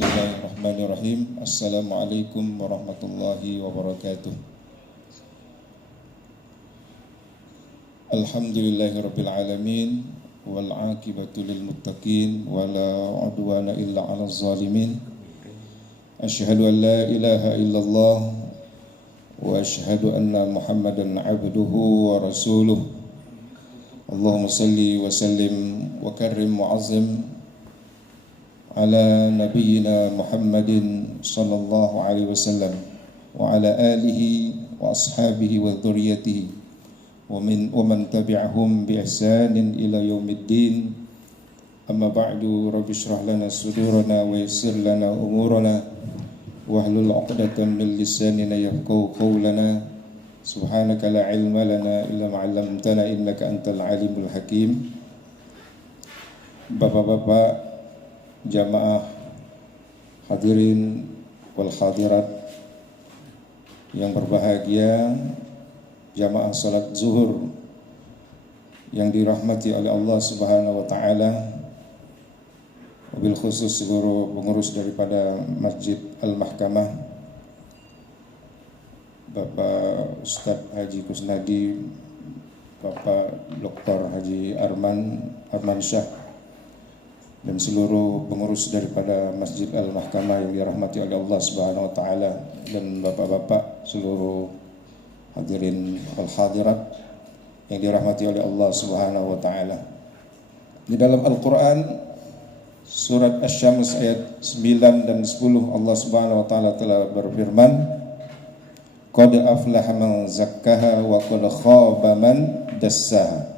Bismillahirrahmanirrahim. Assalamualaikum warahmatullahi wabarakatuh. Alhamdulillahirabbil alamin wal aqibatu lil muttaqin wala udwana illa 'alal zalimin. Asyhadu an la ilaha illallah wa asyhadu anna Muhammadan 'abduhu wa rasuluh. Allahumma salli wa sallim wa karrim mu'azzim ala nabiyyina Muhammadin sallallahu alaihi wasallam wa ala alihi wa ashabihi wa dzurriyyatihi wa man tabi'ahum bi ihsanin ila yaumiddin. Amma ba'du, rabbi shrah lana sudurana wa yassir lana umurana wahlul 'uqdatam min lisanina yafqahu qawlana. Subhanaka la ilma lana illa ma 'allamtana innaka antal alimul hakim. Bapak-bapak, jamaah hadirin wal hadirat yang berbahagia, jamaah salat zuhur yang dirahmati oleh Allah Subhanahu wa taala, wabil khusus seluruh pengurus daripada Masjid Al-Mahkamah, Bapak Ustadz Haji Kusnadi, Bapak Dr. Haji Arman Syah, dan seluruh pengurus daripada Masjid Al-Mahkamah yang dirahmati oleh Allah Subhanahu wa taala, dan bapak-bapak seluruh hadirin wal hadirat yang dirahmati oleh Allah Subhanahu wa taala. Di dalam Al-Qur'an surat Asy-Syams ayat 9 dan 10 Allah Subhanahu wa taala telah berfirman, qad aflaha man zakkaha wa qad khaba man dassaha.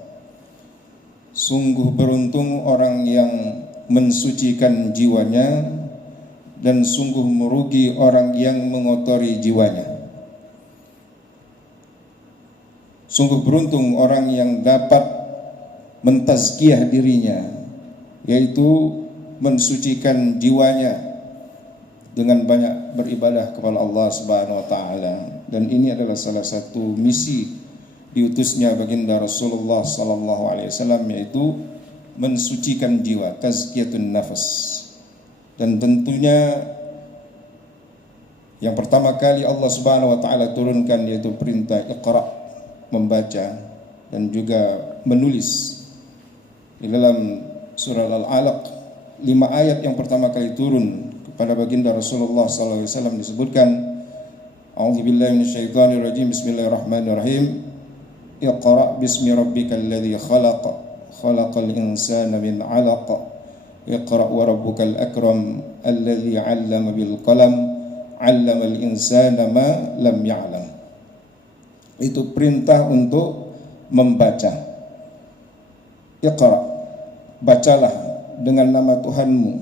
Sungguh beruntung orang yang mensucikan jiwanya, dan sungguh merugi orang yang mengotori jiwanya. Sungguh beruntung orang yang dapat mentazkiyah dirinya, yaitu mensucikan jiwanya dengan banyak beribadah kepada Allah Subhanahu wa taala. Dan ini adalah salah satu misi diutusnya baginda Rasulullah sallallahu alaihi wasallam, yaitu mensucikan jiwa, tazkiyatun nafas. Dan tentunya yang pertama kali Allah Subhanahu wa taala turunkan yaitu perintah Iqra, membaca dan juga menulis. Di dalam surah Al-Alaq, 5 ayat yang pertama kali turun kepada baginda Rasulullah sallallahu alaihi wasallam disebutkan, a'udzubillahi minasyaitonirrajim, bismillahirrahmanirrahim, Iqra bismi rabbikal ladzi khalaq khalaqal insana min 'alaq Iqra wa rabbukal akram alladzi 'allama bil qalam 'allamal insana ma lam ya'lam. Itu perintah untuk membaca. Iqra, bacalah dengan nama Tuhanmu.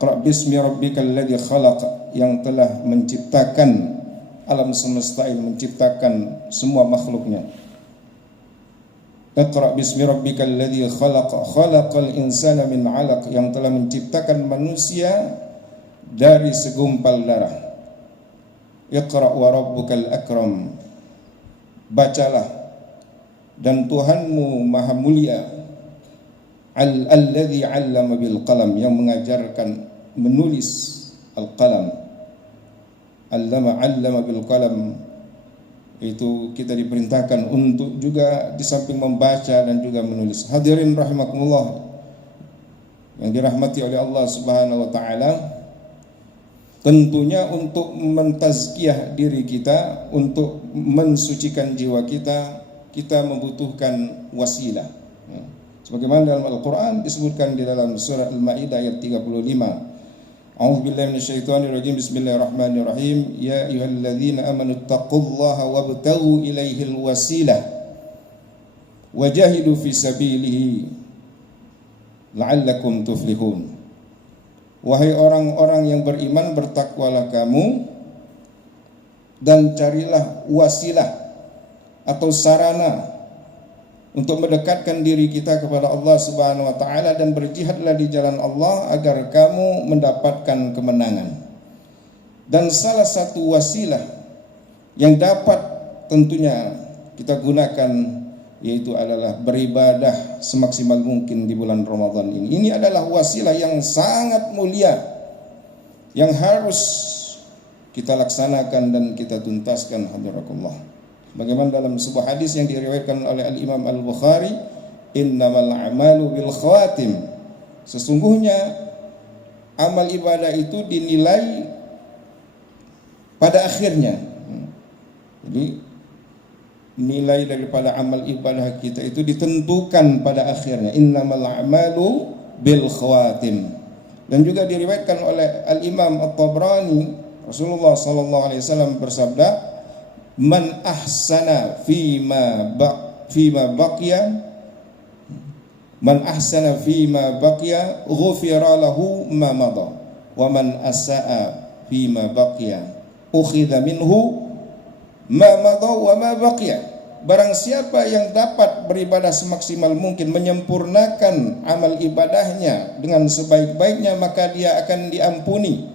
Iqra bismi rabbikal ladzi khalaq, yang telah menciptakan alam semesta ini, menciptakan semua makhluknya. Iqra bismi rabbikal ladzi khalaq khalaqal insana min 'alaq, yang telah menciptakan manusia dari segumpal darah. Iqra wa rabbukal akram, bacalah dan Tuhanmu maha mulia, alladzi 'allama bil qalam, yang mengajarkan menulis al-qalam. 'allama bil qalam, itu kita diperintahkan untuk juga di samping membaca dan juga menulis. Hadirin rahimakumullah yang dirahmati oleh Allah Subhanahu wa taala, tentunya untuk mentazkiyah diri kita, untuk mensucikan jiwa kita, kita membutuhkan wasilah. Sebagaimana dalam Al-Qur'an disebutkan di dalam surah Al-Maidah ayat 35. A'udzubillahi minasyaitonirrajim, bismillahirrahmanirrahim, ya ayyuhalladzina amanu taqullaha wabtaghu ilaihil wasilah wajahidu fi sabilihi la'allakum tuflihun. Wahai orang-orang yang beriman, bertakwalah kamu dan carilah wasilah atau sarana untuk mendekatkan diri kita kepada Allah Subhanahu wa taala, dan berjihadlah di jalan Allah agar kamu mendapatkan kemenangan. Dan salah satu wasilah yang dapat tentunya kita gunakan yaitu adalah beribadah semaksimal mungkin di bulan Ramadan ini. Ini adalah wasilah yang sangat mulia yang harus kita laksanakan dan kita tuntaskan hadirakumullah. Bagaimana dalam sebuah hadis yang diriwayatkan oleh Al-Imam Al-Bukhari, innamal a'malu bil khawatim. Sesungguhnya amal ibadah itu dinilai pada akhirnya. Jadi nilai daripada amal ibadah kita itu ditentukan pada akhirnya. Innamal a'malu bil khawatim. Dan juga diriwayatkan oleh Al-Imam At-Tabrani, Rasulullah sallallahu alaihi wasallam bersabda, "Man ahsana fima baqiya, man ahsana fima baqiya ghufira lahu ma madha, wa man asaa fima baqiya ukhidha minhu ma madha wa ma baqiya." Barang siapa yang dapat beribadah semaksimal mungkin, menyempurnakan amal ibadahnya dengan sebaik-baiknya, maka dia akan diampuni,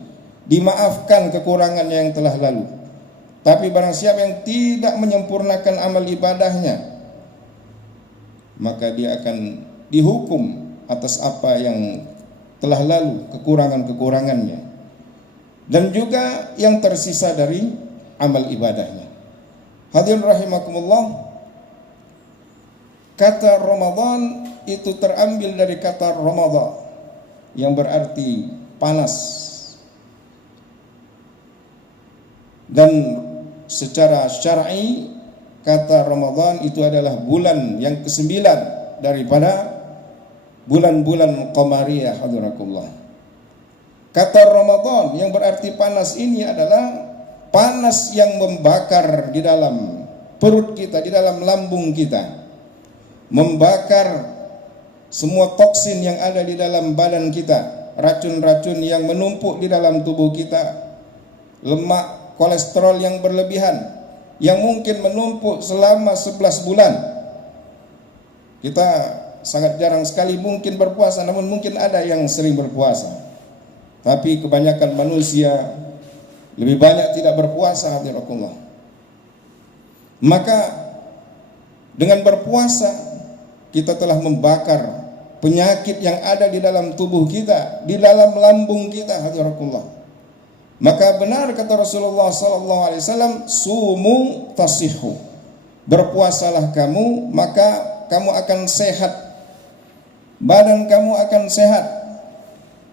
dimaafkan kekurangannya yang telah lalu. Tapi barang siapa yang tidak menyempurnakan amal ibadahnya, maka dia akan dihukum atas apa yang telah lalu, kekurangan-kekurangannya, dan juga yang tersisa dari amal ibadahnya. Hadirin rahimakumullah, kata Ramadan itu terambil dari kata Ramadha yang berarti panas. Dan secara syar'i kata Ramadan itu adalah bulan yang ke-9 daripada bulan-bulan qamariyah hadirakumullah. Kata Ramadan yang berarti panas ini adalah panas yang membakar di dalam perut kita, di dalam lambung kita, membakar semua toksin yang ada di dalam badan kita, racun-racun yang menumpuk di dalam tubuh kita, lemak, kolesterol yang berlebihan yang mungkin menumpuk selama 11 bulan. Kita sangat jarang sekali mungkin berpuasa, namun mungkin ada yang sering berpuasa. Tapi kebanyakan manusia lebih banyak tidak berpuasa hadirakumullah. Maka dengan berpuasa kita telah membakar penyakit yang ada di dalam tubuh kita, di dalam lambung kita hadirakumullah. Maka benar kata Rasulullah sallallahu alaihi wasallam, sumu tasihhu. Berpuasalah kamu, maka kamu akan sehat. Badan kamu akan sehat.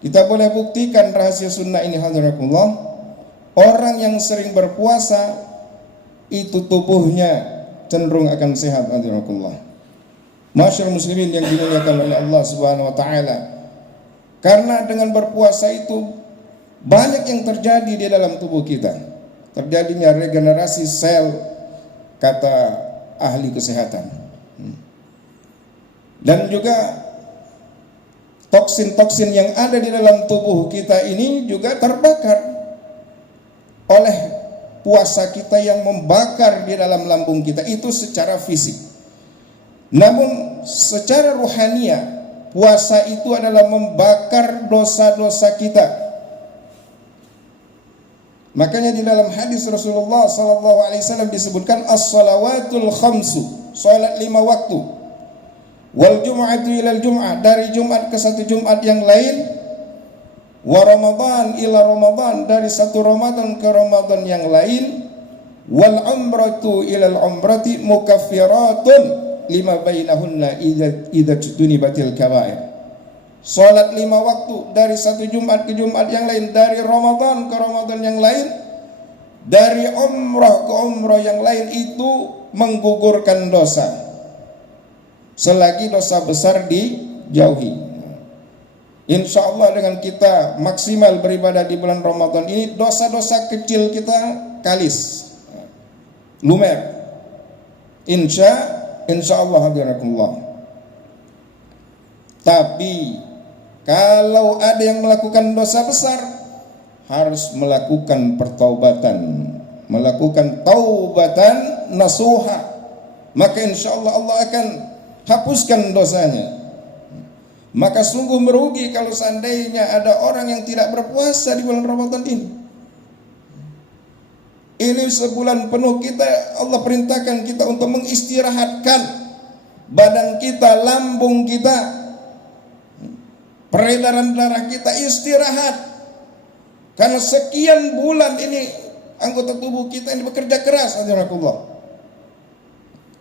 Kita boleh buktikan rahasia sunnah ini hadirakumullah. Orang yang sering berpuasa itu tubuhnya cenderung akan sehat hadirakumullah. Masyaallah muslimin yang dimuliakan oleh Allah Subhanahu wa taala. Karena dengan berpuasa itu banyak yang terjadi di dalam tubuh kita. Terjadinya regenerasi sel kata ahli kesehatan. Dan juga toksin-toksin yang ada di dalam tubuh kita ini juga terbakar oleh puasa kita yang membakar di dalam lambung kita itu secara fisik. Namun secara ruhaniah, puasa itu adalah membakar dosa-dosa kita. Makanya di dalam hadis Rasulullah SAW disebutkan as-salawatul khamsu, salat 5 waktu, wal jum'atu ilal jum'ah, dari Jumat ke satu Jumat yang lain, wa Ramadan ila Ramadan, dari satu Ramadan ke Ramadan yang lain, wal umratu ila umrati mukaffiratun lima bainahunna idza tunibatil kaba'ir. Salat 5 waktu dari satu Jumat ke Jumat yang lain, dari Ramadan ke Ramadan yang lain, dari umrah ke umrah yang lain, itu menggugurkan dosa selagi dosa besar dijauhi. Insya Allah dengan kita maksimal beribadah di bulan Ramadan ini, dosa-dosa kecil kita kalis, lumer. Insya Allah hadirakumullah. Tapi kalau ada yang melakukan dosa besar, harus melakukan pertaubatan, melakukan taubatan nasuha, maka insya Allah Allah akan hapuskan dosanya. Maka sungguh merugi kalau seandainya ada orang yang tidak berpuasa di bulan Ramadan ini. Ini sebulan penuh kita, Allah perintahkan kita untuk mengistirahatkan badan kita, lambung kita, peredaran darah kita istirahat. Karena sekian bulan ini anggota tubuh kita ini bekerja keras, azzakumullah.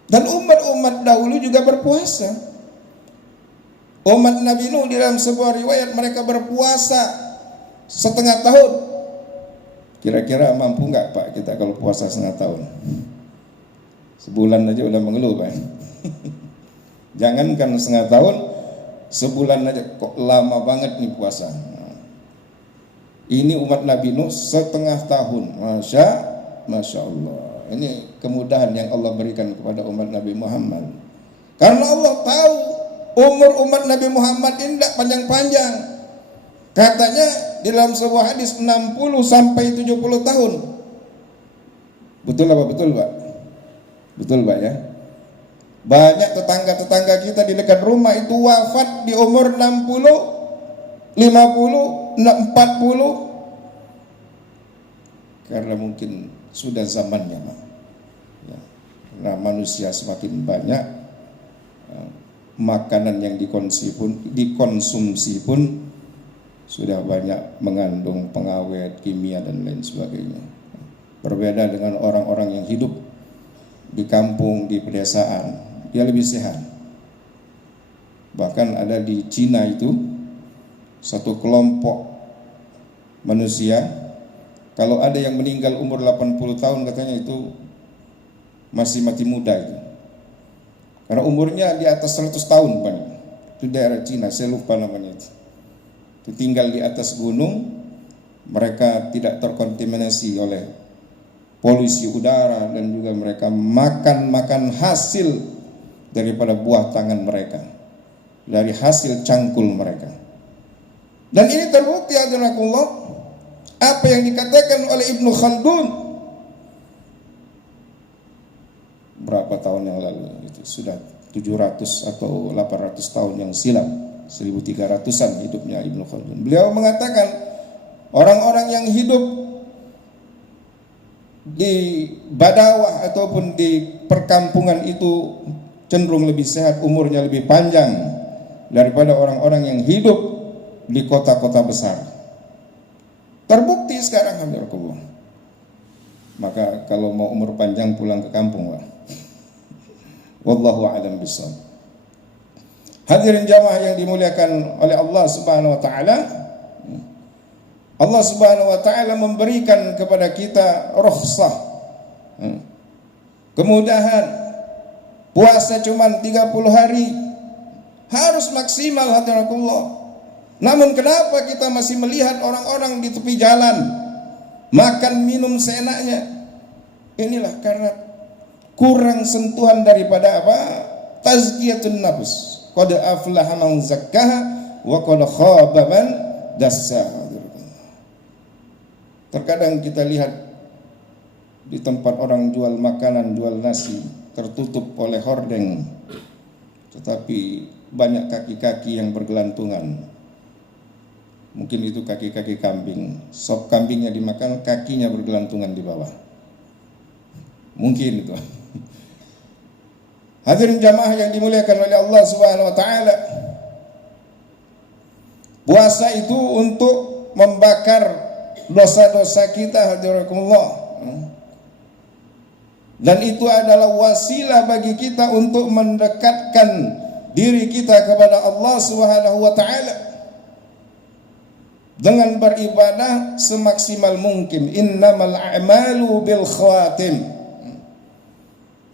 Dan umat-umat dahulu juga berpuasa. Umat Nabi Nuh di dalam sebuah riwayat mereka berpuasa setengah tahun. Kira-kira mampu nggak Pak kita kalau puasa setengah tahun? Sebulan aja udah mengeluh Pak. Jangankan setengah tahun, sebulan aja kok lama banget nih puasa. Ini umat Nabi Nuh setengah tahun, Masya Allah. Ini kemudahan yang Allah berikan kepada umat Nabi Muhammad. Karena Allah tahu umur umat Nabi Muhammad ini tidak panjang-panjang. Katanya di dalam sebuah hadis 60 sampai 70 tahun. Betul apa betul Pak? Betul Pak ya. Banyak tetangga-tetangga kita di dekat rumah itu wafat di umur 60, 50, 40. Karena mungkin sudah zamannya Pak. Ya. Karena manusia semakin banyak, makanan yang dikonsumsi pun sudah banyak mengandung pengawet, kimia dan lain sebagainya. Berbeda dengan orang-orang yang hidup di kampung, di pedesaan, dia lebih sehat. Bahkan ada di Cina itu satu kelompok manusia, kalau ada yang meninggal umur 80 tahun katanya itu masih mati muda itu. Karena umurnya di atas 100 tahun Pak. Itu daerah Cina, saya lupa namanya itu. Itu tinggal di atas gunung, mereka tidak terkontaminasi oleh polusi udara dan juga mereka makan hasil daripada buah tangan mereka, dari hasil cangkul mereka. Dan ini terbukti azzakumullah apa yang dikatakan oleh Ibnu Khaldun berapa tahun yang lalu, itu sudah 700 atau 800 tahun yang silam, 1300-an hidupnya Ibnu Khaldun. Beliau mengatakan orang-orang yang hidup di Badawah ataupun di perkampungan itu cenderung lebih sehat, umurnya lebih panjang daripada orang-orang yang hidup di kota-kota besar. Terbukti sekarang alhamdulillah. Maka kalau mau umur panjang pulang ke kampung Pak. Wallahu a'lam bishawab. Hadirin jamaah yang dimuliakan oleh Allah Subhanahu wa taala, Allah Subhanahu wa taala memberikan kepada kita rukhsah, kemudahan. Puasa cuma 30 hari, harus maksimal hadiratullah. Namun kenapa kita masih melihat orang-orang di tepi jalan makan minum seenaknya? Inilah karena kurang sentuhan daripada apa? Tazkiyatun nafs. Qad aflaha man zakkaha wa qad khaba man dassaha. Terkadang kita lihat di tempat orang jual makanan, jual nasi, tertutup oleh hordeng, tetapi banyak kaki-kaki yang bergelantungan. Mungkin itu kaki-kaki kambing. Sop kambingnya dimakan, kakinya bergelantungan di bawah. Mungkin itu. Hadirin jamaah yang dimuliakan oleh Allah Subhanahu wa taala. Puasa itu untuk membakar dosa-dosa kita hadirakumullah. Dan itu adalah wasilah bagi kita untuk mendekatkan diri kita kepada Allah Subhanahu wa taala dengan beribadah semaksimal mungkin. Innamal a'malu bil khawatim.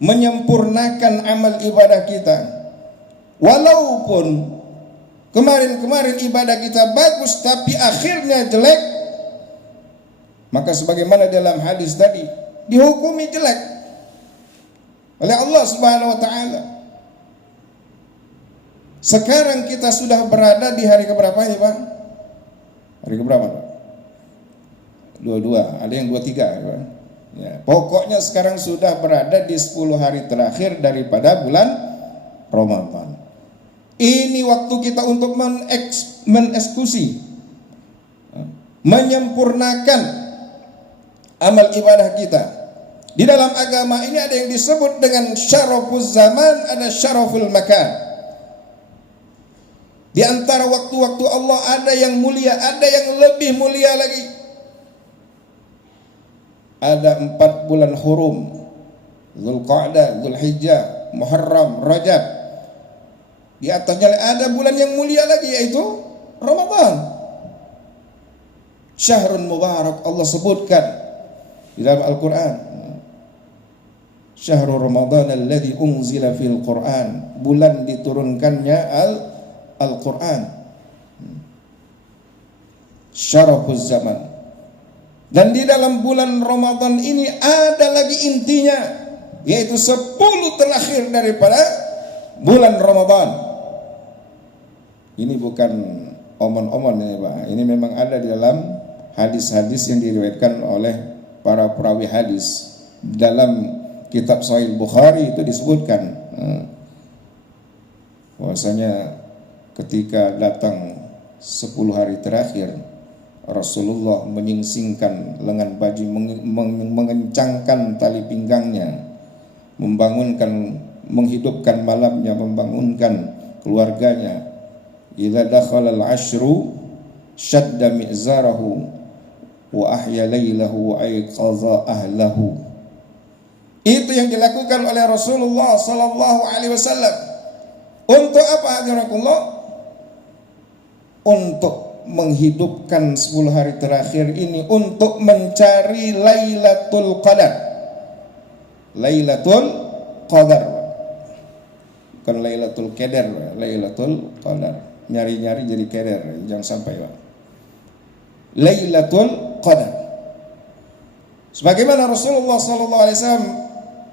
Menyempurnakan amal ibadah kita. Walaupun kemarin-kemarin ibadah kita bagus tapi akhirnya jelek, maka sebagaimana dalam hadis tadi dihukumi jelek oleh Allah Subhanahu wa taala. Sekarang kita sudah berada di hari keberapa ini Pak? Hari keberapa Pak? 22, ada yang 23 ya Pak? Ya, pokoknya sekarang sudah berada di 10 hari terakhir daripada bulan Ramadan. Ini waktu kita untuk mengeksekusi, menyempurnakan amal ibadah kita. Di dalam agama ini ada yang disebut dengan syarafuz zaman, ada syaraful makan. Di antara waktu-waktu Allah ada yang mulia, ada yang lebih mulia lagi. ada 4 bulan hurum, Dzulqa'dah, Dzulhijjah, Muharram, Rajab. Di atasnya ada bulan yang mulia lagi, yaitu Ramadan. Syahrun mubarak, Allah sebutkan di dalam Al-Quran. Syahrul Ramadan alladzi unzila fil Quran, bulan diturunkannya Al-Quran. Syarafuz zaman. Dan di dalam bulan Ramadan ini ada lagi intinya, yaitu 10 terakhir daripada bulan Ramadan. Ini bukan omon-omon ya Pak. Ini memang ada di dalam hadis-hadis yang diriwayatkan oleh para perawi hadis. Dalam kitab Sahih Bukhari itu disebutkan bahwasanya ketika datang 10 hari terakhir, Rasulullah menyingsingkan lengan baju, mengencangkan tali pinggangnya, menghidupkan malamnya, membangunkan keluarganya. Idza dakhala al-ashru shadda mi'zarahu wa ahya laylahu wa ayqadha ahlahu. Itu yang dilakukan oleh Rasulullah sallallahu alaihi wasallam. Untuk apa hadiratullah? Untuk menghidupkan 10 hari terakhir ini, untuk mencari Lailatul Qadar. Lailatul Qadar, bukan Lailatul Qadar, Lailatul Qadar. Nyari-nyari jadi keder, jangan sampai Pak. Lailatul Qadar. Sebagaimana Rasulullah sallallahu alaihi wasallam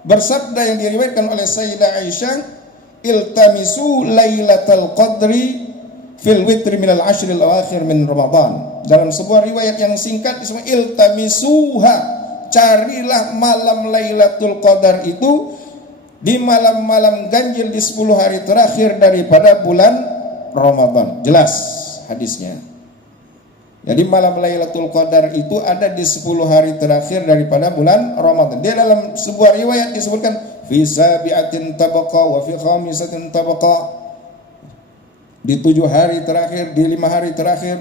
bersabda yang diriwayatkan oleh Sayyidah Aisyah, iltamisu Lailatul Qadri fil witri minal ashril awakhir min Ramadan. Dalam sebuah riwayat yang singkat disebut iltamisuha, carilah malam Lailatul Qadar itu di malam-malam ganjil di 10 hari terakhir daripada bulan Ramadan. Jelas hadisnya. Jadi malam Lailatul Qadar itu ada di 10 hari terakhir daripada bulan Ramadan. Dia dalam sebuah riwayat disebutkan fi sabi'atin tabaqa wa fi khamisatin tabaqa. Di 7 hari terakhir, di 5 hari terakhir.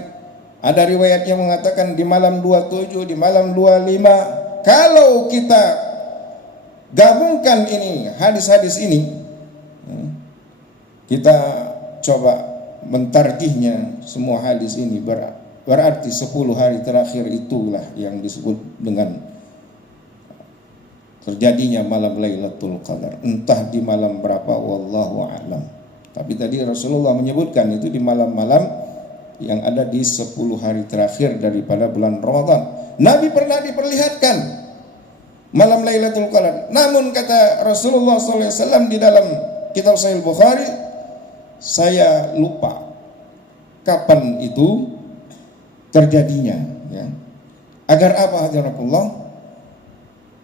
Ada riwayat yang mengatakan di malam 27, di malam 25. Kalau kita gabungkan ini, hadis-hadis ini, kita coba mentarjihnya semua hadis ini, berarti 10 hari terakhir itulah yang disebut dengan terjadinya malam Lailatul Qadar. Entah di malam berapa, wallahu a'lam. Tapi tadi Rasulullah menyebutkan itu di malam-malam yang ada di 10 hari terakhir daripada bulan Ramadan. Nabi pernah diperlihatkan malam Lailatul Qadar. Namun kata Rasulullah SAW di dalam kitab Sahih Bukhari, saya lupa kapan itu terjadinya, ya. Agar apa hadiratullah?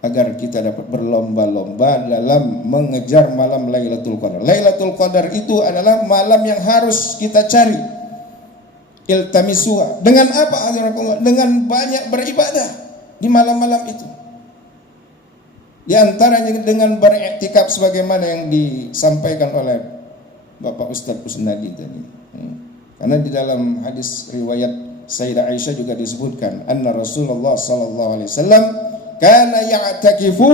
Agar kita dapat berlomba-lomba dalam mengejar malam Lailatul Qadar. Lailatul Qadar itu adalah malam yang harus kita cari. Iltamisuha. Dengan apa hadiratullah? Dengan banyak beribadah di malam-malam itu. Di antaranya dengan beriktikaf sebagaimana yang disampaikan oleh Bapak Ustaz Kusnadi tadi. Karena di dalam hadis riwayat Sayyidah Aisyah juga disebutkan anna Rasulullah sallallahu alaihi wasallam kana ya'takifu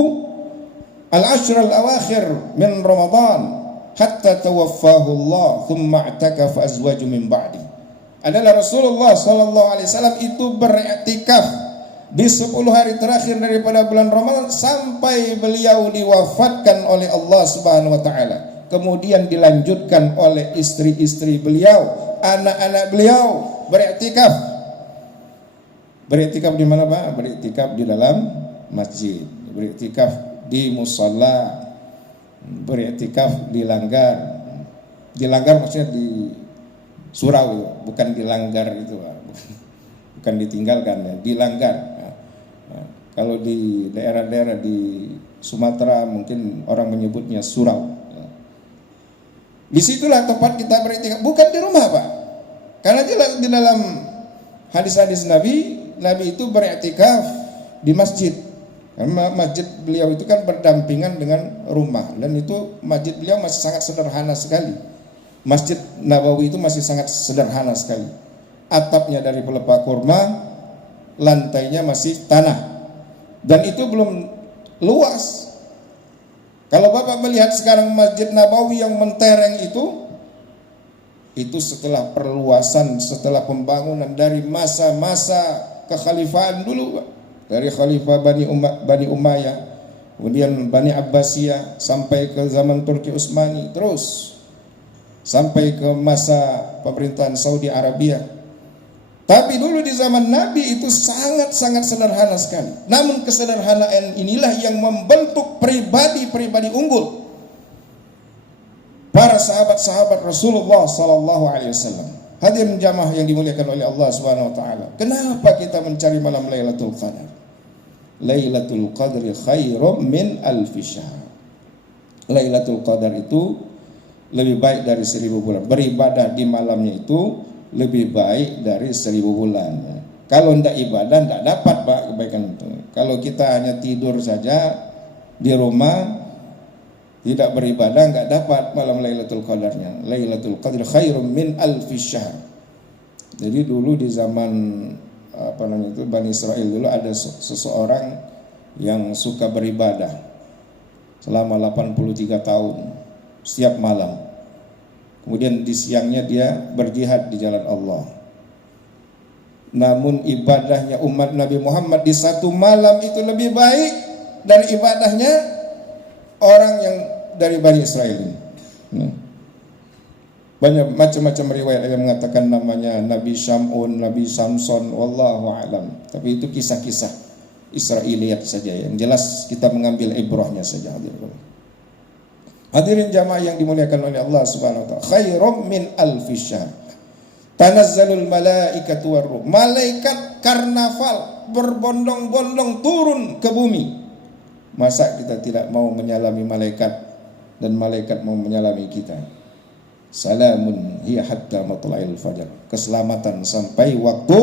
al-ashr al-awakhir min Ramadan hatta tawaffahu Allah thumma i'takafa azwaju min ba'di. Adalah Rasulullah sallallahu alaihi wasallam itu beriktikaf di 10 hari terakhir daripada bulan Ramadan sampai beliau diwafatkan oleh Allah Subhanahu wa taala. Kemudian dilanjutkan oleh istri-istri beliau, anak-anak beliau beriktikaf. Beriktikaf di mana Pak? Beriktikaf di dalam masjid, beriktikaf di musalla, beriktikaf di langgar. Di langgar maksudnya di surau, bukan dilanggar itu Pak. Bukan ditinggalkan ya, dilanggar. Nah, kalau di daerah-daerah di Sumatera mungkin orang menyebutnya surau. Disitulah tempat kita beriktikaf, bukan di rumah Pak. Karena di dalam hadis-hadis Nabi itu beriktikaf di masjid. Karena masjid beliau itu kan berdampingan dengan rumah, dan itu masjid beliau masih sangat sederhana sekali. Masjid Nabawi itu masih sangat sederhana sekali. Atapnya dari pelepah kurma, lantainya masih tanah. Dan itu belum luas. Kalau Bapak melihat sekarang Masjid Nabawi yang mentereng itu setelah perluasan, setelah pembangunan dari masa-masa kekhalifahan dulu, Pak. Dari Khalifah Bani Umayyah, kemudian Bani Abbasiyah, sampai ke zaman Turki Utsmani, terus sampai ke masa pemerintahan Saudi Arabia. Tapi dulu di zaman Nabi itu sangat-sangat sederhana sekali. Namun kesederhanaan inilah yang membentuk pribadi-pribadi unggul para sahabat-sahabat Rasulullah sallallahu alaihi wasallam. Hadirin jamaah yang dimuliakan oleh Allah Subhanahu wa taala. Kenapa kita mencari malam Lailatul Qadar? Lailatul Qadri khairum min alfi syahr. Lailatul Qadar itu lebih baik dari 1000 bulan. Beribadah di malamnya itu lebih baik dari 1000 bulan. Kalau tidak ibadah tidak dapat, Pak, kebaikan itu. Kalau kita hanya tidur saja di rumah, tidak beribadah, nggak dapat malam Lailatul Qadarnya. Lailatul Qadr khairum min alfi syahr. Jadi dulu di zaman Bani Israel dulu ada seseorang yang suka beribadah selama 83 tahun setiap malam. Kemudian di siangnya dia berjihad di jalan Allah. Namun ibadahnya umat Nabi Muhammad di satu malam itu lebih baik dari ibadahnya orang yang dari Bani Israel ini. Banyak macam-macam riwayat yang mengatakan namanya Nabi Syamun, Nabi Samson, wallahu a'lam. Tapi itu kisah-kisah Israiliyat saja. Yang jelas kita mengambil ibrahnya saja. Hadirin jamaah yang dimuliakan oleh Allah Subhanahu wa taala. Khairum min alfi syahr. Tanazzalul malaikatu warruh. Malaikat karnaval berbondong-bondong turun ke bumi. Masa kita tidak mau menyalami malaikat dan malaikat mau menyalami kita? Salamun hiya hatta matla'il fajar. Keselamatan sampai waktu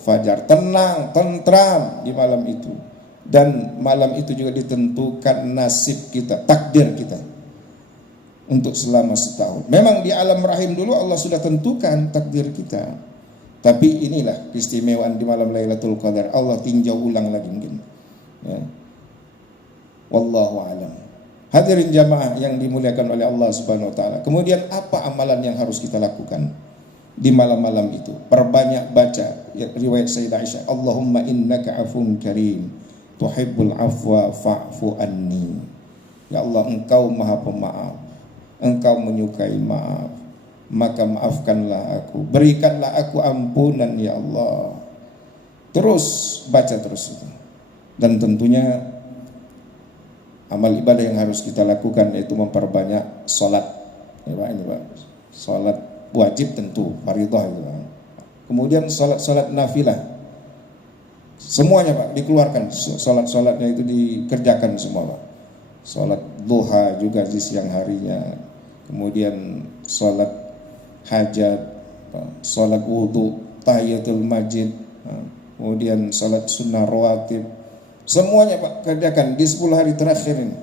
fajar. Tenang, tentram di malam itu. Dan malam itu juga ditentukan nasib kita, takdir kita untuk selama setahun. Memang di alam rahim dulu Allah sudah tentukan takdir kita. Tapi inilah keistimewaan di malam Lailatul Qadar. Allah tinjau ulang lagi mungkin. Ya. Wallahu a'lam. Hadirin jamaah yang dimuliakan oleh Allah Subhanahu wa taala. Kemudian apa amalan yang harus kita lakukan di malam-malam itu? Perbanyak baca riwayat Sayyidah Aisyah, Allahumma innaka afun karim, tuhibbul afwa fa'fu anni. Ya Allah, Engkau Maha Pemaaf. Engkau menyukai maaf, maka maafkanlah aku, berikanlah aku ampunan ya Allah. Terus baca terus itu. Dan tentunya amal ibadah yang harus kita lakukan yaitu memperbanyak sholat. Ya Pak, ini Pak, sholat wajib tentu, fardhah itu Pak. Kemudian sholat nafilah, semuanya Pak dikeluarkan, sholat-sholatnya itu dikerjakan semua Pak. Sholat duha juga di siang harinya. Kemudian sholat hajat, sholat wudhu, tahiyatul masjid, kemudian sholat sunnah rawatib, semuanya Pak kerjakan di 10 hari terakhir ini.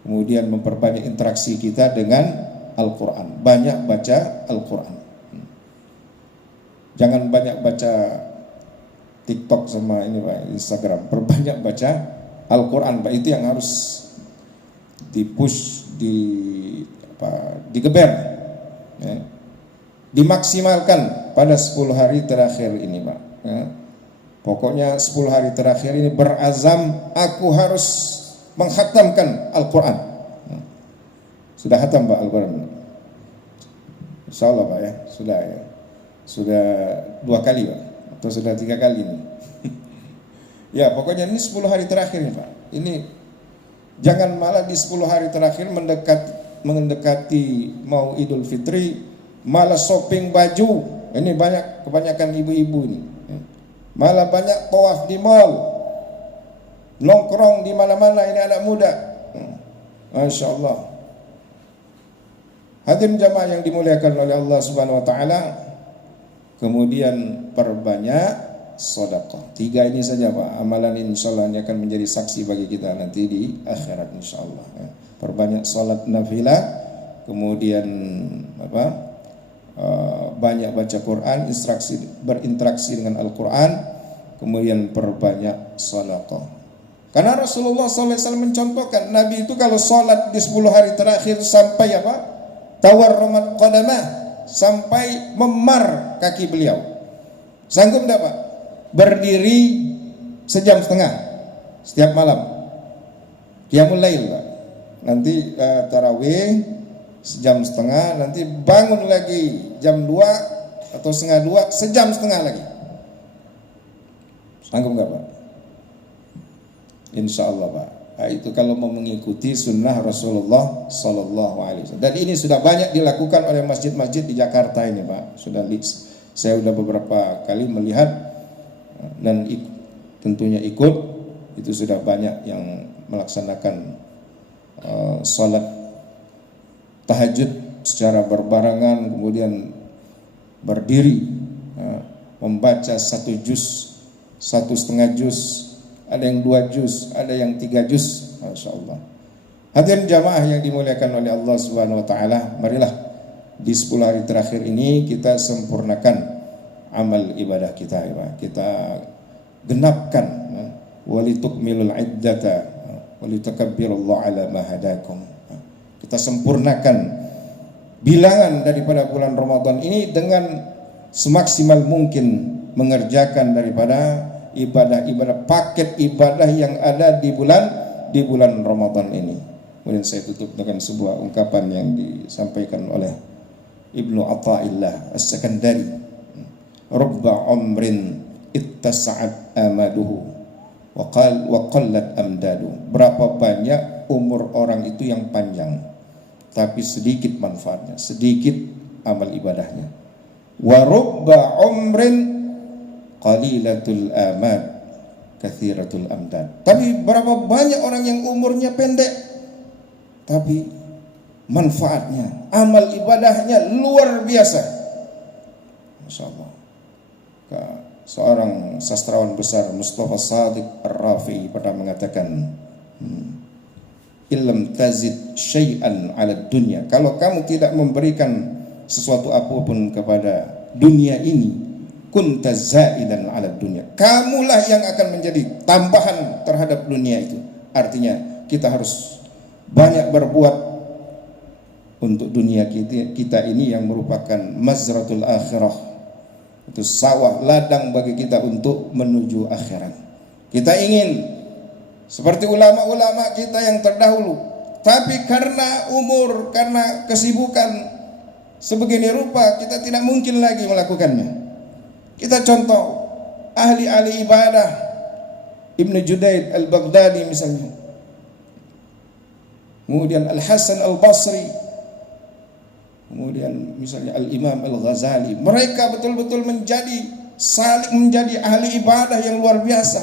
Kemudian memperbanyak interaksi kita dengan Al-Quran, banyak baca Al-Quran. Jangan banyak baca TikTok sama ini Pak, Instagram. Perbanyak baca Al-Quran Pak, itu yang harus dipush, digeber, ya. Dimaksimalkan pada 10 hari terakhir ini Pak, ya. Pokoknya 10 hari terakhir ini berazam aku harus menghatamkan Al-Quran. Sudah hatam Pak Al-Quran? Insyaallah Pak ya, sudah 2 kali Pak, atau sudah 3 kali ini. Ya pokoknya ini 10 hari terakhir ini Pak. Ini jangan malah di 10 hari terakhir mendekati mau Idul Fitri malah shopping baju. Ini kebanyakan ibu-ibu ini. Malah banyak tawaf di mall, nongkrong di mana-mana, ini anak muda. Masya Allah. Hadirin jamaah yang dimuliakan oleh Allah Subhanahu wa taala. Kemudian perbanyak sedekah. 3 ini saja Pak, amalan insyaallah ini akan menjadi saksi bagi kita nanti di akhirat insyaallah. Perbanyak salat nafilah, kemudian banyak baca Quran, berinteraksi dengan Al-Quran, kemudian perbanyak sedekah. Karena Rasulullah SAW mencontohkan, Nabi itu kalau sholat di 10 hari terakhir sampai apa? Tawarrumat qadamah, sampai memar kaki beliau. Sanggup enggak Pak? Berdiri sejam setengah setiap malam. Qiyamul lail Pak. Nanti tarawih sejam setengah, nanti bangun lagi jam 2 atau setengah 2, sejam setengah lagi. Sanggup enggak Pak? Insya Allah Pak. Nah, itu kalau mau mengikuti sunnah Rasulullah Sallallahu Alaihi Wasallam. Dan ini sudah banyak dilakukan oleh masjid-masjid di Jakarta ini Pak. Saya sudah beberapa kali melihat dan tentunya ikut. Itu sudah banyak yang melaksanakan salat tahajud secara berbarengan, kemudian berdiri membaca 1 juz, 1,5 juz, ada yang 2 juz, ada yang 3 juz, Masya Allah. Hadirin jamaah yang dimuliakan oleh Allah Subhanahu Wa Taala, marilah di 10 hari terakhir ini kita sempurnakan amal ibadah kita, ya. Kita genapkan walitukmilul iddata walitukabbirullaha ala ma hadakum. Kita sempurnakan bilangan daripada bulan Ramadan ini dengan semaksimal mungkin mengerjakan daripada ibadah-ibadah, paket ibadah yang ada di bulan Ramadan ini. Kemudian saya tutup dengan sebuah ungkapan yang disampaikan oleh Ibnu Athaillah As-Sakandari. Rubba umrin ittasa'at amaduhu wa qallat amdadu. Berapa banyak umur orang itu yang panjang, tapi sedikit manfaatnya, sedikit amal ibadahnya. Wa rubba umrin qalilatul amad kathiratul amdad. Tapi berapa banyak orang yang umurnya pendek, tapi manfaatnya, amal ibadahnya luar biasa. Masya Allah. Seorang sastrawan besar, Mustafa Shadiq Ar-Rafi, pernah mengatakan, illam tazid syai'an ala dunya, kalau kamu tidak memberikan sesuatu apapun kepada dunia ini, kunta zaidan ala dunya, kamulah yang akan menjadi tambahan terhadap dunia itu. Artinya kita harus banyak berbuat untuk dunia kita ini yang merupakan mazratul akhirah. Itu sawah ladang bagi kita untuk menuju akhirat. Kita ingin seperti ulama-ulama kita yang terdahulu, tapi karena umur, karena kesibukan sebegini rupa, kita tidak mungkin lagi melakukannya. Kita contoh ahli-ahli ibadah, Ibnu Judaid Al-Baghdadi misalnya, kemudian Al-Hasan Al-Basri, kemudian misalnya Al-Imam Al-Ghazali. Mereka betul-betul saling menjadi ahli ibadah yang luar biasa,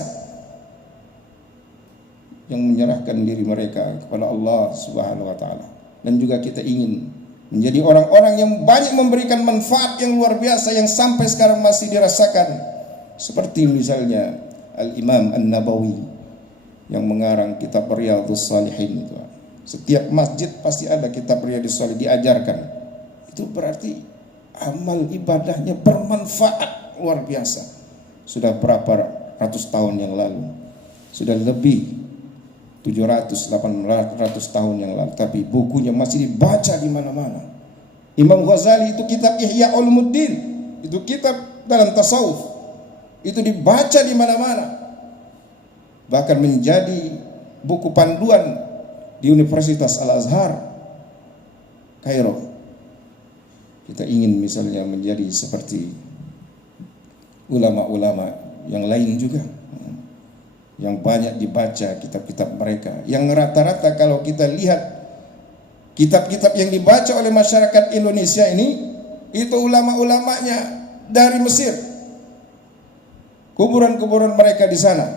yang menyerahkan diri mereka kepada Allah Subhanahu Wa Taala. Dan juga kita ingin menjadi orang-orang yang banyak memberikan manfaat yang luar biasa yang sampai sekarang masih dirasakan. Seperti misalnya Al-Imam An-Nabawi yang mengarang kitab Riyadhus Shalihin itu. Setiap masjid pasti ada kitab Riyadhus Shalihin diajarkan. Itu berarti amal ibadahnya bermanfaat luar biasa. Sudah berapa ratus tahun yang lalu, sudah lebih 700-800 tahun yang lalu, tapi bukunya masih dibaca di mana-mana. Imam Ghazali itu kitab Ihya Ulumuddin, itu kitab dalam tasawuf, itu dibaca di mana-mana, bahkan menjadi buku panduan di Universitas Al-Azhar Kairo. Kita ingin misalnya menjadi seperti ulama-ulama yang lain juga, yang banyak dibaca kitab-kitab mereka, yang rata-rata kalau kita lihat kitab-kitab yang dibaca oleh masyarakat Indonesia ini, itu ulama-ulamanya dari Mesir, kuburan-kuburan mereka di sana.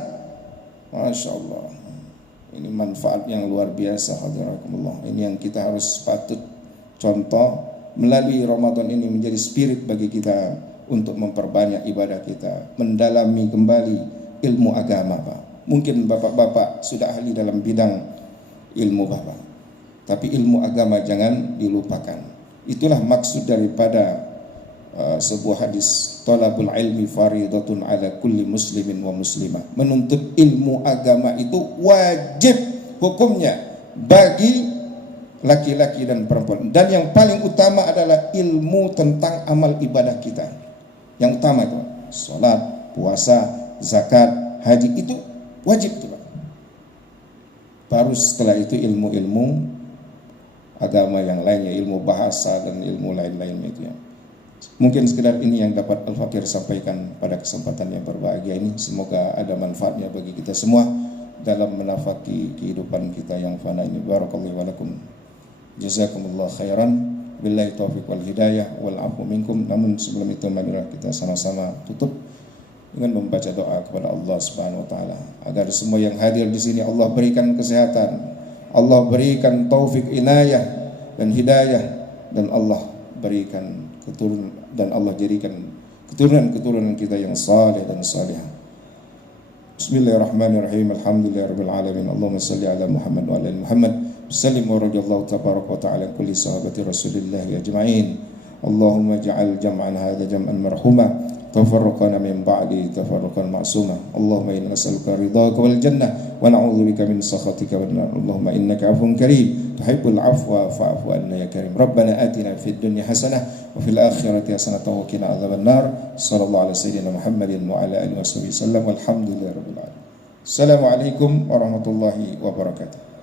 Masya Allah, ini manfaat yang luar biasa. Hadirakumullah. Ini yang kita harus patut contoh melalui Ramadan ini, menjadi spirit bagi kita untuk memperbanyak ibadah kita, mendalami kembali ilmu agama, Pak. Mungkin bapak-bapak sudah ahli dalam bidang ilmu bapak, tapi ilmu agama jangan dilupakan. Itulah maksud daripada sebuah hadis, talabul ilmi faridatun ala kulli muslimin wa muslimah. Menuntut ilmu agama itu wajib hukumnya bagi laki-laki dan perempuan. Dan yang paling utama adalah ilmu tentang amal ibadah kita. Yang utama itu salat, puasa, zakat, haji, itu wajib itu, Pak. Baru setelah itu ilmu-ilmu agama yang lainnya, ilmu bahasa dan ilmu lain-lainnya itu ya. Mungkin sekedar ini yang dapat Al-Fakir sampaikan pada kesempatan yang berbahagia ini. Semoga ada manfaatnya bagi kita semua dalam menafaki kehidupan kita yang fana ini. Barakallahu wa lakum. Jazakumullah khairan. Billahi taufiq wal hidayah wal afu minkum. Namun sebelum itu marilah kita sama-sama tutup dengan membaca doa kepada Allah Subhanahu wa taala agar semua yang hadir di sini Allah berikan kesehatan, Allah berikan taufik inayah dan hidayah, dan Allah berikan keturunan, dan Allah jadikan keturunan-keturunan kita yang saleh dan salihah. Bismillahirrahmanirrahim. Alhamdulillahirabbil alamin. Allahumma shalli ala Muhammad wa ala ali Muhammad. Sallim wa radhiyallahu tabaraka wa ta'ala kulli sahabati Rasulillah ajma'in. Allahumma ja'al jam'an hadha jam'an marhuma tafarraqana min ba'di tafarruqan ma'suma. Allahumma inna nas'aluka ridhaka wal jannah wa na'udzu bika min sakhatika wan nar. Allahumma innaka 'afuwun karim tuhibbul 'afwa fa'fu 'anna ya karim. Rabbana atina fid dunya hasanah wa fil akhirati hasanatan wa qina adzaban nar. Sallallahu alaihi sayyidina Muhammadin wa ala alihi wasallam. Walhamdulillahirabbil alamin. Assalamualaikum warahmatullahi wabarakatuh.